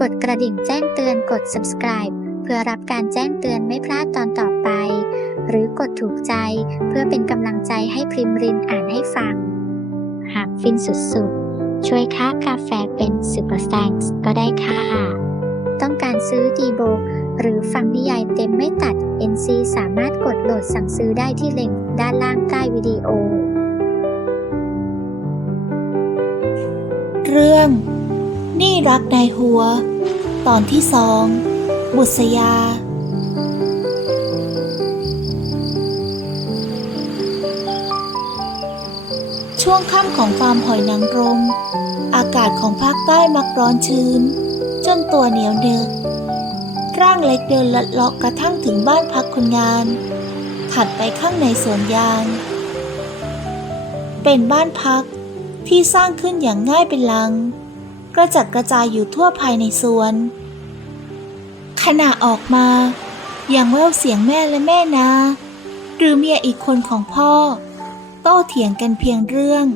กดกระดิ่งแจ้งเตือนกด subscribe เพื่อรับการแจ้งเตือนไม่พลาดตอนต่อไป หรือกดถูกใจเพื่อเป็นกำลังใจให้พริมรินอ่านให้ฟัง หากฟินสุดๆ ช่วยค่ากาแฟเป็นซูเปอร์ a n k s ก็ได้ค่ะ ต้องการซื้อดีโบหรือฟังนิยายเต็มไม่ตัด NC สามารถกดโหลดสั่งซื้อได้ที่ลิงก์ด้านล่างใต้วิดีโอ เรื่อง นี่รักนายหัว ตอนที่สอง บุษยา ช่วงค่ำของฟาร์มหอยนางรม อากาศของภาคใต้มักร้อนชื้น จนตัวเหนียวเนึกร่างเล็กเดินลัดเลาะกระทั่งถึงบ้านพักคนงาน ถัดไปข้างในสวนยาง เป็นบ้านพักที่สร้างขึ้นอย่างง่ายเป็นลัง กระจัดกระจายอยู่ทั่วภายในสวน ขณะออกมา อย่างแววเสียงแม่และแม่นา หรือเมียอีกคนของพ่อ โต้เถียงกันเพียงเรื่อง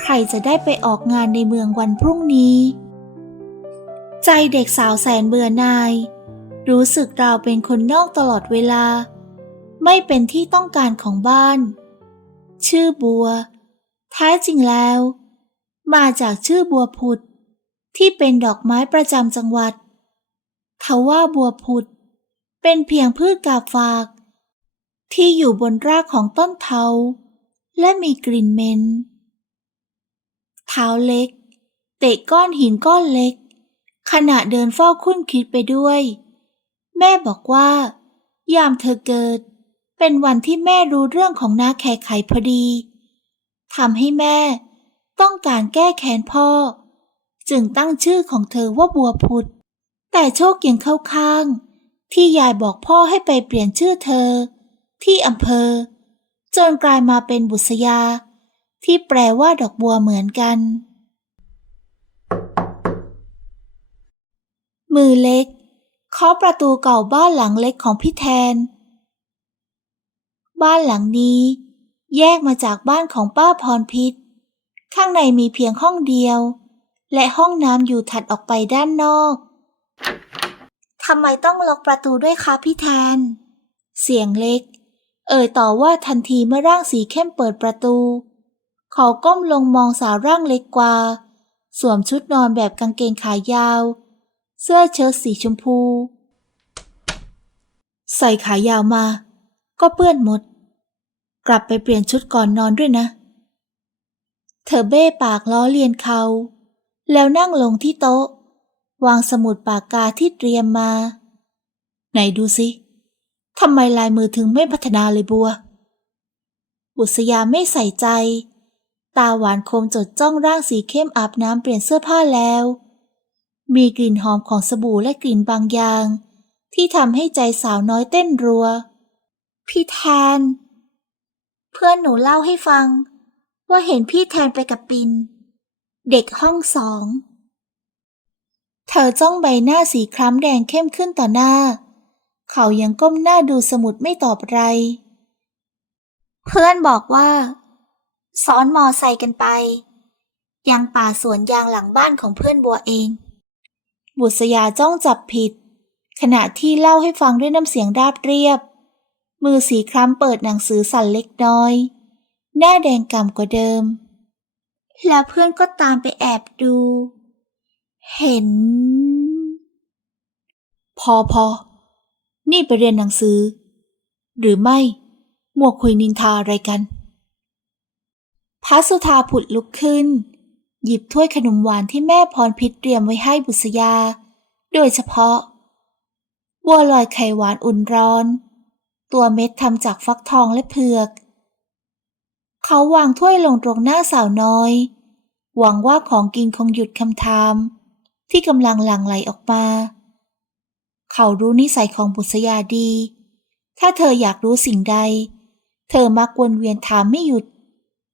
ใครจะได้ไปออกงานในเมืองวันพรุ่งนี้ ใจเด็กสาวแสนเบื่อนาย รู้สึกราวเป็นคนนอกตลอดเวลา ไม่เป็นที่ต้องการของบ้าน ชื่อบัว แท้จริงแล้ว มาจากชื่อบัวผุด ที่เป็นดอกไม้ประจำจังหวัดทว่าบัวผุด เป็นเพียงพืชกาฝาก ที่อยู่บนรากของต้นเทา และมีกลิ่นเหม็นเท้าเล็ก เตะก้อนหินก้อนเล็ก ขณะเดินเฝ้าคุ้นคิดไปด้วย แม่บอกว่า ยามเธอเกิด เป็นวันที่แม่รู้เรื่องของนาแขกไขพอดีทำให้แม่ต้องการแก้แค้นพ่อ จึงตั้งชื่อของเธอว่าบัวพุธแต่โชคยังเข้าข้าง ที่ยายบอกพ่อให้ไปเปลี่ยนชื่อเธอ ที่อำเภอ จนกลายมาเป็นบุษยา ที่แปลว่าดอกบัวเหมือนกัน มือเล็กเคาะประตูเก่าบ้านหลังเล็กของพี่แทน บ้านหลังนี้ แยกมาจากบ้านของป้าพรพิษ ข้างในมีเพียงห้องเดียว และห้องน้ำอยู่ถัดออกไปด้านนอก ทำไมต้องล็อกประตูด้วยคะพี่แทน เสียงเล็ก เอ่ยต่อว่าทันทีเมื่อร่างสีเข้มเปิดประตู เขาก้มลงมองสาวร่างเล็กกว่า สวมชุดนอนแบบกางเกงขายาว เสื้อเชิ้ตสีชมพู ใส่ขายาวมา ก็เปื้อนหมด กลับไปเปลี่ยนชุดก่อนนอนด้วยนะ เธอเบ้ปากล้อเลียนเขา แล้วนั่งลงที่โต๊ะ วางสมุดปากกาที่เตรียมมา ไหนดูสิทำไมลายมือถึงไม่พัฒนาเลยบัว บุษยาไม่ใส่ใจ ตาหวานคมจดจ้องร่างสีเข้มอาบน้ำเปลี่ยนเสื้อผ้าแล้ว มีกลิ่นหอมของสบู่และกลิ่นบางอย่าง ที่ทำให้ใจสาวน้อยเต้นรัว พี่แทน เพื่อนหนูเล่าให้ฟัง ว่าเห็นพี่แทนไปกับปิน เด็กห้องสอง เธอจ้องใบหน้าสีคล้ำแดงเข้มขึ้นต่อหน้า เขายังก้มหน้าดูสมุดไม่ตอบไร เพื่อนบอกว่า ซ้อนมอไซค์กันไปยังป่าสวนยางหลังบ้านของเพื่อนบัวเอง บุษยาจ้องจับผิด ขณะที่เล่าให้ฟังด้วยน้ำเสียงราบเรียบ มือสีคล้ำเปิดหนังสือสั่นเล็กน้อย หน้าแดงกำกว่าเดิม แล้วเพื่อนก็ตามไปแอบดู เห็น พอพอ นี่ไปเรียนหนังสือ หรือไม่มัวคุยนินทาอะไรกันพระสุธาผุดลุกขึ้น หยิบถ้วยขนมหวานที่แม่พรพิษเตรียมไว้ให้บุษยา โดยเฉพาะบัวลอยไข่หวานอุ่นร้อน ตัวเม็ดทำจากฟักทองและเผือก เขาวางถ้วยลงตรงหน้าสาวน้อย หวังว่าของกินคงหยุดคำถามที่กำลังหลั่งไหลออกมา เขารู้นิสัยของบุษยาดี ถ้าเธออยากรู้สิ่งใด เธอมักวนเวียนถามไม่หยุด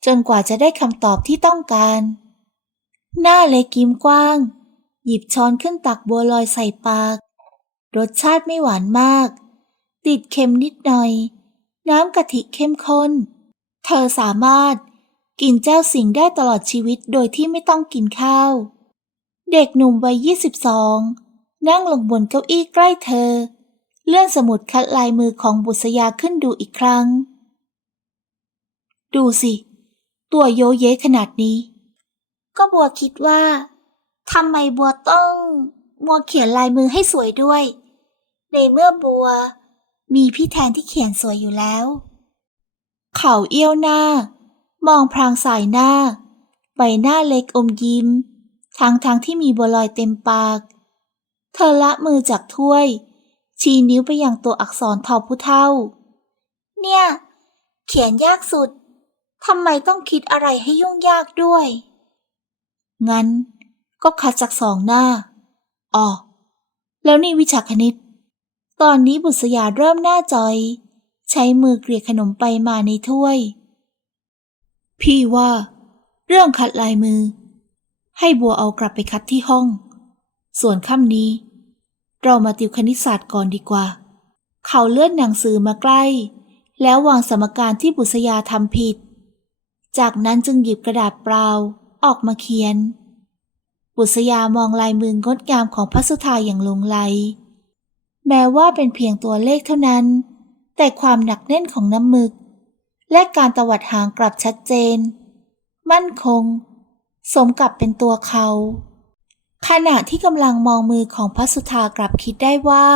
จนกว่าจะได้คำตอบที่ต้องการ หน้าเล็กยิ้มกว้าง หยิบช้อนขึ้นตักบัวลอยใส่ปาก รสชาติไม่หวานมาก ติดเค็มนิดหน่อย น้ำกะทิเข้มข้น เธอสามารถกินเจ้าสิงได้ตลอดชีวิตโดยที่ไม่ต้องกินข้าว เด็กหนุ่มวัย 22 นั่งลงบนเก้าอี้ใกล้เธอ เลื่อนสมุดคัดลายมือของบุษยาขึ้นดูอีกครั้ง ดูสิ ตัวโยเยขนาดนี้ ก็บัวคิดว่าทำไมบัวต้องบัวเขียนลายมือให้สวยด้วย ในเมื่อบัว มีพี่แทนที่เขียนสวยอยู่แล้ว เขาเอี้ยวหน้า มองพรางสายหน้า ใบหน้าเล็กอมยิ้ม ทางทางที่มีบัวลอยเต็มปาก เธอละมือจากถ้วย ชี้นิ้วไปยังตัวอักษรทอผู้เท่า เนี่ย เขียนยากสุด ทำไมต้องคิดอะไรให้ยุ่งยากด้วย งั้น ก็คัดจากสองหน้า อ๋อ แล้วนี่วิชาคณิต ตอนนี้บุษยาเริ่มหน้าจอย ใช้มือเกลี่ยขนมไปมาในถ้วย พี่ว่า เรื่องคัดลายมือ ให้บัวเอากลับไปคัดที่ห้อง ส่วนค่ำนี้ เรามาติวคณิตศาสตร์ก่อนดีกว่า เขาเลื่อนหนังสือมาใกล้ แล้ววางสมการที่บุษยาทำผิด จากนั้นจึงหยิบกระดาษเปล่าออกมาเขียน บุษยามองลายมืองดงามของพระสุธาอย่างลงไหลแม้ว่าเป็นเพียงตัวเลขเท่านั้น แต่ความหนักแน่นของน้ำหมึก และการตวัดหางกลับชัดเจน มั่นคง สมกับเป็นตัวเขา ขณะที่กำลังมองมือของพระสุธากลับคิดได้ว่า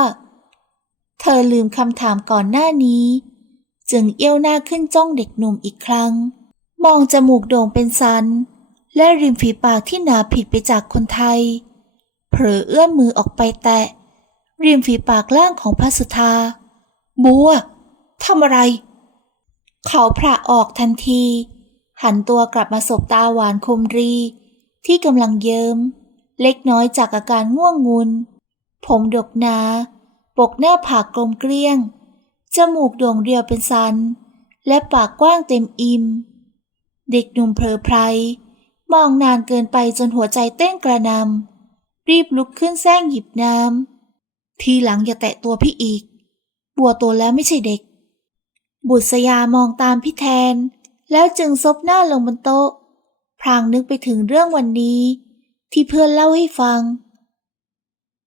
เธอลืมคำถามก่อนหน้านี้ จึงเอี้ยวหน้าขึ้นจ้องเด็กหนุ่มอีกครั้ง มองจมูกโด่งเป็นสัน และริมฝีปากที่หนาผิดไปจากคนไทย เผลอเอื้อมมือออกไปแตะริมฝีปากล่างของพระสุธาบัว ทำอะไร เขาพระออกทันที หันตัวกลับมาสบตาหวานคมรี ที่กำลังเยิม้มเล็กน้อยจากอาการง่วงงุน ผมดกหนา ปกหน้าผากกลมเกลี้ยง จมูกโด่งเรียวเป็นสัน และปากกว้างเต็มอิ่ม เด็กหนุ่มเพลอไพรมองนานเกินไปจนหัวใจเต้นกระนำรีบลุกขึ้นแซงหยิบน้ำทีหลังอย่าแตะตัวพี่อีก บัวโตแล้วไม่ใช่เด็ก บุษยามองตามพี่แทน แล้วจึงซบหน้าลงบนโต๊ะ พรางนึกไปถึงเรื่องวันนี้ ที่เพื่อนเล่าให้ฟัง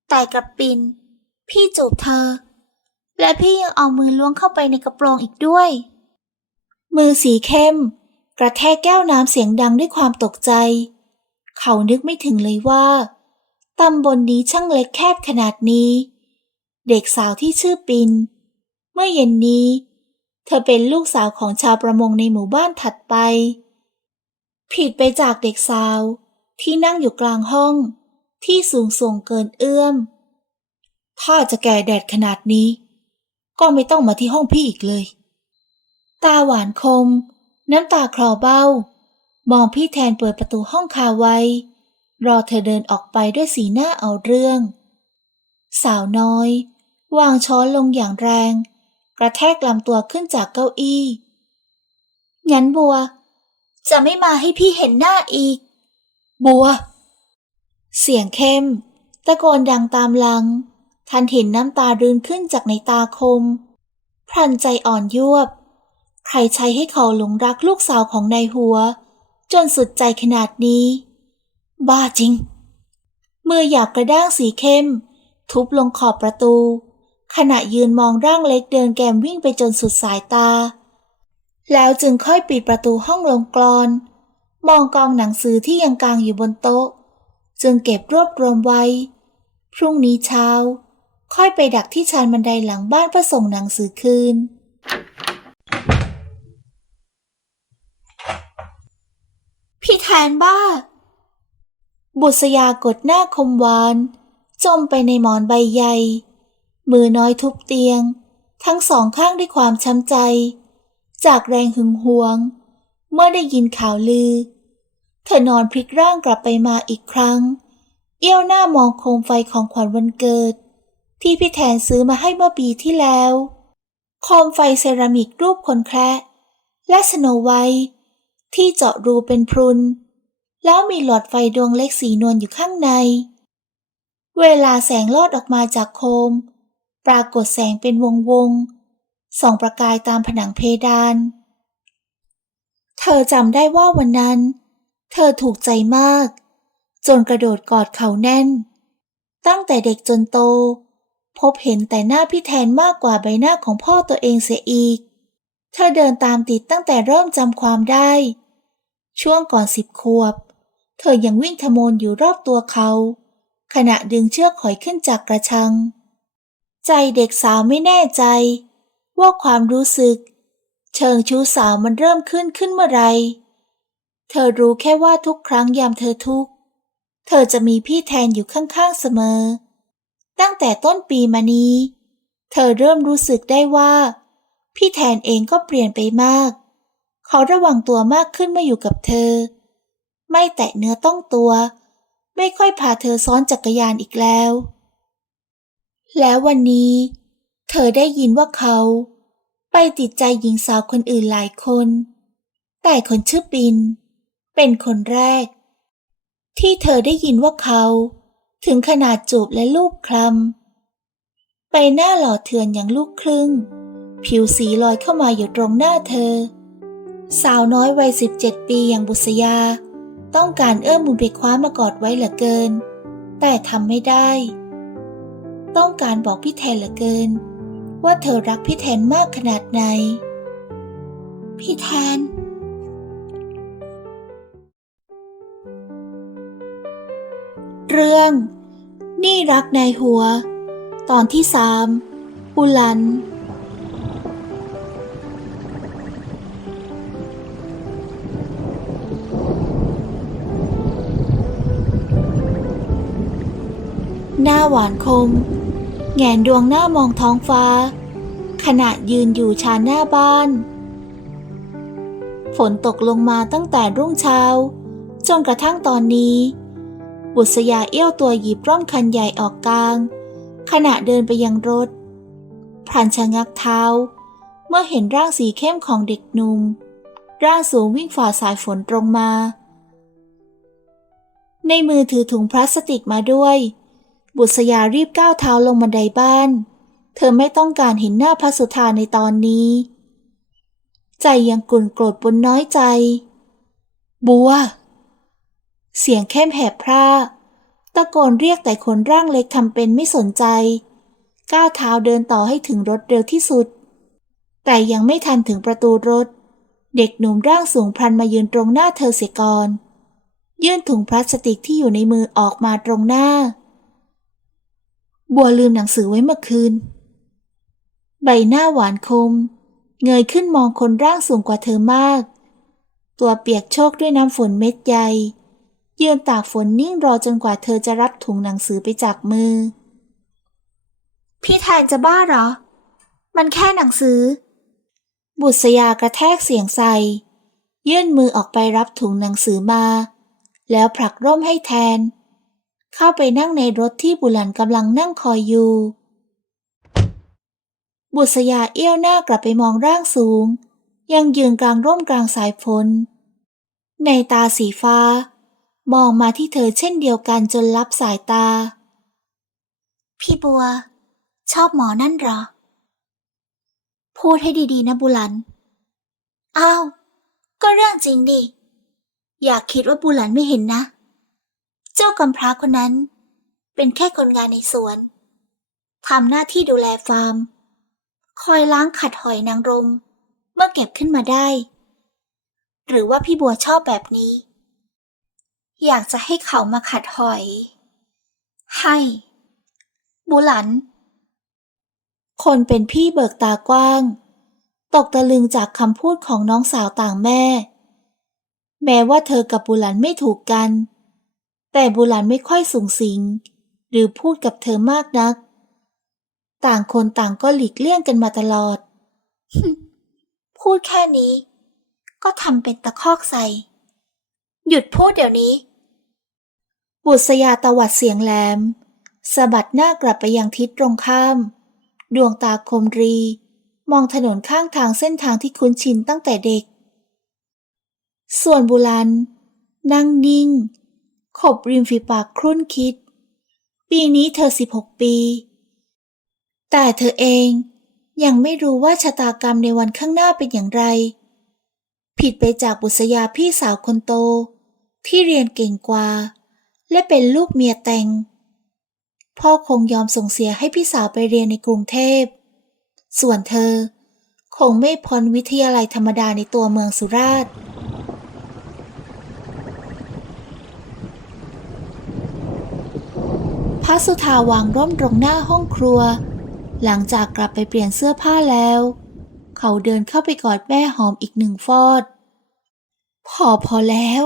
แต่กับปิน พี่จูบเธอ และพี่ยังเอามือล้วงเข้าไปในกระโปรงอีกด้วย มือสีเข้ม กระแทกแก้วน้ำเสียงดังด้วยความตกใจ เขานึกไม่ถึงเลยว่าตำบลนนี้ช่างเล็กแคบขนาดนี้ เด็กสาวที่ชื่อปิน เมื่อเย็นนี้ เธอเป็นลูกสาวของชาวประมงในหมู่บ้านถัดไป ผิดไปจากเด็กสาว ที่นั่งอยู่กลางห้อง ที่สูงส่งเกินเอื้อม ถ้าจะแก่แดดขนาดนี้ ก็ไม่ต้องมาที่ห้องพี่อีกเลย ตาหวานคม น้ำตาคลอเบ้า มองพี่แทนเปิดประตูห้องคาไว้ รอเธอเดินออกไปด้วยสีหน้าเอาเรื่อง สาวน้อย วางช้อนลงอย่างแรง กระแทกลำตัวขึ้นจากเก้าอี้งั้นบัว จะไม่มาให้พี่เห็นหน้าอีก บัว เสียงเข้ม ตะโกนดังตามหลัง ทันเห็นน้ำตารืนขึ้นจากในตาคม พรันใจอ่อนยวบ ใครใช้ให้เขาหลงรักลูกสาวของนายหัว จนสุดใจขนาดนี้ บ้าจริง มือหยาบกระด้างสีเข้ม ทุบลงขอบประตู ขณะยืนมองร่างเล็กเดินแกมวิ่งไปจนสุดสายตา แล้วจึงค่อยปิดประตูห้องลงกรอน มองกองหนังสือที่ยังกางอยู่บนโต๊ะ จึงเก็บรวบรวมไว้ พรุ่งนี้เช้า ค่อยไปดักที่ชานบันไดหลังบ้านเพื่อส่งหนังสือคืน พี่แทนบ้า บุษยากดหน้าคมหวาน จมไปในหมอนใบใหญ่ มือน้อยทุบเตียง ทั้งสองข้างด้วยความช้ำใจ จากแรงหึงหวง เมื่อได้ยินข่าวลือ เธอนอนพลิกร่างกลับไปมาอีกครั้ง เอี้ยวหน้ามองโคมไฟของขวัญวันเกิด ที่พี่แทนซื้อมาให้เมื่อปีที่แล้ว โคมไฟเซรามิกรูปคนแคระและสโนไวท์ที่เจาะรูเป็นพรุน แล้วมีหลอดไฟดวงเล็กสีนวลอยู่ข้างใน เวลาแสงลอดออกมาจากโคม ปรากฏแสงเป็นวงวงๆส่องประกายตามผนังเพดาน เธอจำได้ว่าวันนั้น เธอถูกใจมาก จนกระโดดกอดเขาแน่นตตั้งแต่เด็กจนโต พบเห็นแต่หน้าพี่แทนมากกว่าใบหน้าของพ่อตัวเองเสียอีก เธอเดินตามติดตั้งแต่เริ่มจำความได้ ช่วงก่อนสิบขวบ เธอยังวิ่งทะโมนอยู่รอบตัวเขา ขณะดึงเชือกหอยขึ้นจากกระชัง ใจเด็กสาวไม่แน่ใจ ว่าความรู้สึก เชิงชู้สาวมันเริ่มขึ้นขึ้นเมื่อไร เธอรู้แค่ว่าทุกครั้งยามเธอทุกข์ เธอจะมีพี่แทนอยู่ข้างๆเสมอ ตั้งแต่ต้นปีมานี้ เธอเริ่มรู้สึกได้ว่า พี่แทนเองก็เปลี่ยนไปมาก เขาระวังตัวมากขึ้นเมื่ออยู่กับเธอ ไม่แตะเนื้อต้องตัว ไม่ค่อยพาเธอซ้อนจักรยานอีกแล้ว แล้ววันนี้ เธอได้ยินว่าเขา ไปติดใจหญิงสาวคนอื่นหลายคน แต่คนชื่อปิน เป็นคนแรก ที่เธอได้ยินว่าเขา ถึงขนาดจูบและลูบคลำไปหน้าหล่อเถื่อนอย่างลูกครึ่ง ผิวสีลอยเข้ามาอยู่ตรงหน้าเธอ สาวน้อยวัยสิบเจ็ดปีอย่างบุษยา ต้องการเอื้อมมือไปคว้ามากอดไว้เหลือเกิน แต่ทำไม่ได้ ต้องการบอกพี่แทนเหลือเกิน ว่าเธอรักพี่แทนมากขนาดไหน พี่แทน เรื่อง นี่รักในหัว ตอนที่สามปุลัน หวานคม แงนดวงหน้ามองท้องฟ้า ขณะยืนอยู่ชานหน้าบ้าน ฝนตกลงมาตั้งแต่รุ่งเช้า จนกระทั่งตอนนี้ บุษยาเอี้ยวตัวหยิบร่มคันใหญ่ออกกลาง ขณะเดินไปยังรถพลันชะงักเท้า เมื่อเห็นร่างสีเข้มของเด็กหนุ่ม ร่างสูงวิ่งฝ่าสายฝนตรงมา ในมือถือถุงพลาสติกมาด้วย บุษยารีบก้าวเท้าลงบันไดบ้าน เธอไม่ต้องการเห็นหน้าพระสุธาในตอนนี้ ใจยังกุ่นโกรธบนน้อยใจ บัว เสียงเข้มแหบพร่าตะโกนเรียกแต่คนร่างเล็กทำเป็นไม่สนใจ ก้าวเท้าเดินต่อให้ถึงรถเร็วที่สุด แต่ยังไม่ทันถึงประตูรถ เด็กหนุ่มร่างสูงพลันมายืนตรงหน้าเธอเสียก่อน ยื่นถุงพลาสติกที่อยู่ในมือออกมาตรงหน้า บัวลืมหนังสือไว้เมื่อคืน ใบหน้าหวานคม เงยขึ้นมองคนร่างสูงกว่าเธอมาก ตัวเปียกโชกด้วยน้ำฝนเม็ดใหญ่ยืนตากฝนนิ่งรอจนกว่าเธอจะรับถุงหนังสือไปจากมือ พี่แทนจะบ้าเหรอ มันแค่หนังสือ บุษยากระแทกเสียงใส่ ยื่นมือออกไปรับถุงหนังสือมา แล้วผลักร่มให้แทน เข้าไปนั่งในรถที่บุหลันกำลังนั่งคอยอยู่ บุษยาเอี้ยวหน้ากลับไปมองร่างสูง ยังยืนกลางร่มกลางสายฝนในตาสีฟ้า มองมาที่เธอเช่นเดียวกันจนลับสายตา พี่บัว ชอบหมอนั่นหรอ พูดให้ดีๆ นะบุหลัน อ้าว ก็เรื่องจริงดิ อยากคิดว่าบุหลันไม่เห็นนะ เจ้ากำพร้าคนนั้น เป็นแค่คนงานในสวนทำหน้าที่ดูแลฟาร์ม คอยล้างขัดหอยนางรม เมื่อเก็บขึ้นมาได้ หรือว่าพี่บัวชอบแบบนี้ อยากจะให้เขามาขัดหอย ให้บุหลัน คนเป็นพี่เบิกตากว้าง ตกตะลึงจากคำพูดของน้องสาวต่างแม่ แม้ว่าเธอกับบุหลันไม่ถูกกัน แต่บุหลันไม่ค่อยสูงสิง หรือพูดกับเธอมากนัก ต่างคนต่างก็หลีกเลี่ยงกันมาตลอด พูดแค่นี้ ก็ทำเป็นตะคอกใส่ หยุดพูดเดี๋ยวนี้ บุษยาตวัดเสียงแหลมสะบัดหน้ากลับไปยังทิศตรงข้าม ดวงตาคมรี มองถนนข้างทางเส้นทางที่คุ้นชินตั้งแต่เด็ก ส่วนบุลัน นั่งนิ่ง ขบริมฝีปากครุ่นคิด ปีนี้เธอสิบหกปี แต่เธอเองยังไม่รู้ว่าชะตากรรมในวันข้างหน้าเป็นอย่างไร ผิดไปจากบุษยาพี่สาวคนโต ที่เรียนเก่งกว่า และเป็นลูกเมียแต่ง พ่อคงยอมส่งเสียให้พี่สาวไปเรียนในกรุงเทพ ส่วนเธอคงไม่พ้นวิทยาลัยธรรมดาในตัวเมืองสุราษฎร์ พระสุธาวางร่มตรงหน้าห้องครัว หลังจากกลับไปเปลี่ยนเสื้อผ้าแล้ว เขาเดินเข้าไปกอดแม่หอมอีกหนึ่งฟอด พอพอแล้ว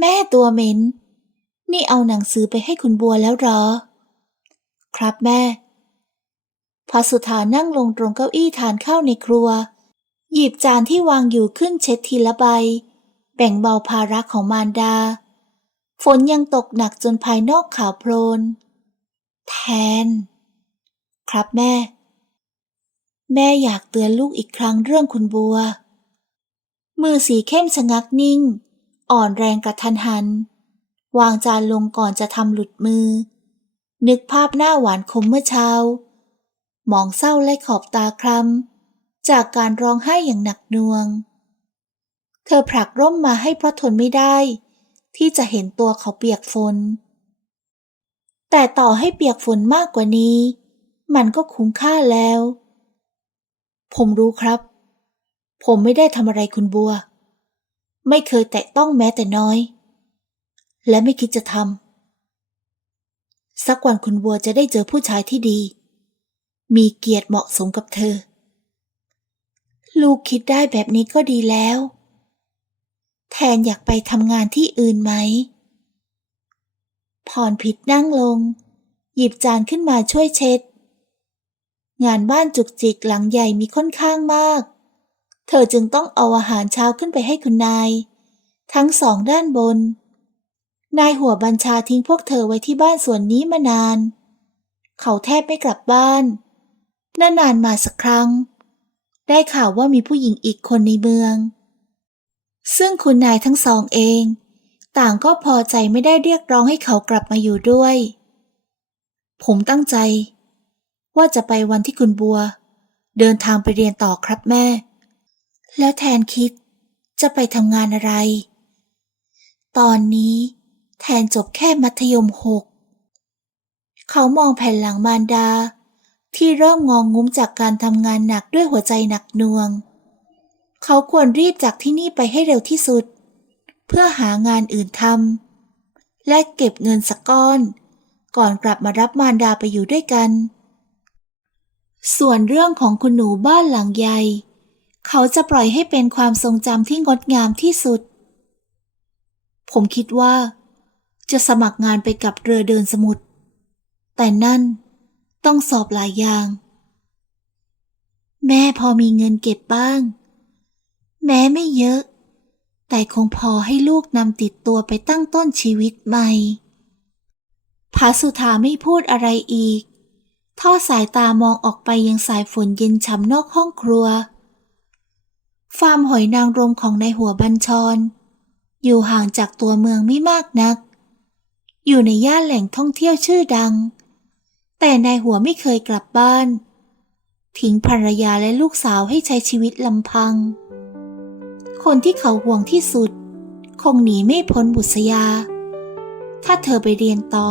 แม่ตัวเหม็น นี่เอาหนังสือไปให้คุณบัวแล้วหรอ ครับแม่พระสุธานั่งลงตรงเก้าอี้ทานข้าวในครัว หยิบจานที่วางอยู่ขึ้นเช็ดทีละใบ แบ่งเบาภาระของมารดาฝนยังตกหนักจนภายนอกขาวโพลน แทน ครับแม่ แม่อยากเตือนลูกอีกครั้งเรื่องคุณบัว มือสีเข้มชะงักนิ่ง อ่อนแรงกระทันหัน วางจานลงก่อนจะทำหลุดมือ นึกภาพหน้าหวานคมเมื่อเช้า มองเศร้าและขอบตาคล้ำจากการร้องไห้อย่างหนักหน่วง เธอผลักร่มมาให้เพราะทนไม่ได้ ที่จะเห็นตัวเขาเปียกฝน แต่ต่อให้เปียกฝนมากกว่านี้ มันก็คุ้มค่าแล้ว ผมรู้ครับ ผมไม่ได้ทำอะไรคุณบัว ไม่เคยแตะต้องแม้แต่น้อย และไม่คิดจะทำสักวันคุณบัวจะได้เจอผู้ชายที่ดี มีเกียรติเหมาะสมกับเธอ ลูกคิดได้แบบนี้ก็ดีแล้ว แทนอยากไปทำงานที่อื่นไหม พรพิษนั่งลง หยิบจานขึ้นมาช่วยเช็ด งานบ้านจุกจิกหลังใหญ่มีค่อนข้างมาก เธอจึงต้องเอาอาหารเช้าขึ้นไปให้คุณนาย ทั้งสองด้านบน นายหัวบัญชาทิ้งพวกเธอไว้ที่บ้านส่วนนี้มานาน เขาแทบไม่กลับบ้านนานๆมาสักครั้ง ได้ข่าวว่ามีผู้หญิงอีกคนในเมือง ซึ่งคุณนายทั้งสองเอง ต่างก็พอใจไม่ได้เรียกร้องให้เขากลับมาอยู่ด้วย ผมตั้งใจ ว่าจะไปวันที่คุณบัว เดินทางไปเรียนต่อครับแม่ แล้วแทนคิดจะไปทำงานอะไร ตอนนี้แทนจบแค่มัธยมหก เขามองแผ่นหลังมารดา ที่เริ่มงองงุ้มจากการทำงานหนักด้วยหัวใจหนักหน่วง เขาควรรีบจากที่นี่ไปให้เร็วที่สุด พื่อหางานอื่นทำและเก็บเงินสักก้อน ก่อนกลับมารับมารดาไปอยู่ด้วยกัน ส่วนเรื่องของคุณหนูบ้านหลังใหญ่ เขาจะปล่อยให้เป็นความทรงจำที่งดงามที่สุด ผมคิดว่า จะสมัครงานไปกับเรือเดินสมุทรแต่นั่นต้องสอบหลายอย่าง แม่พอมีเงินเก็บบ้าง แม้ไม่เยอะ แต่คงพอให้ลูกนำติดตัวไปตั้งต้นชีวิตใหม่พาสุธาไม่พูดอะไรอีก ทอดสายตามองออกไปยังสายฝนเย็นฉ่ำนอกห้องครัว ฟาร์มหอยนางรมของนายหัวบัญชร อยู่ห่างจากตัวเมืองไม่มากนัก อยู่ในย่านแหล่งท่องเที่ยวชื่อดัง แต่นายหัวไม่เคยกลับบ้าน ทิ้งภรรยาและลูกสาวให้ใช้ชีวิตลำพัง คนที่เขาห่วงที่สุด คงหนีไม่พ้นบุษยา ถ้าเธอไปเรียนต่อ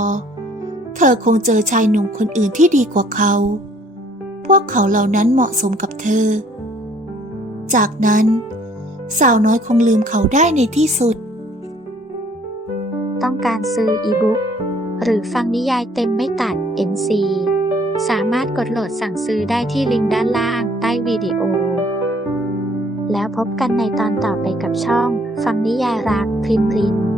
เธอคงเจอชายหนุ่มคนอื่นที่ดีกว่าเขา พวกเขาเหล่านั้นเหมาะสมกับเธอ จากนั้น สาวน้อยคงลืมเขาได้ในที่สุด ต้องการซื้ออีบุ๊กหรือฟังนิยายเต็มไม่ตัด NC สามารถกดโหลดสั่งซื้อได้ที่ลิงก์ด้านล่างใต้วิดีโอ แล้วพบกันในตอนต่อไปกับช่อง ฟังนิยายรักพริมริน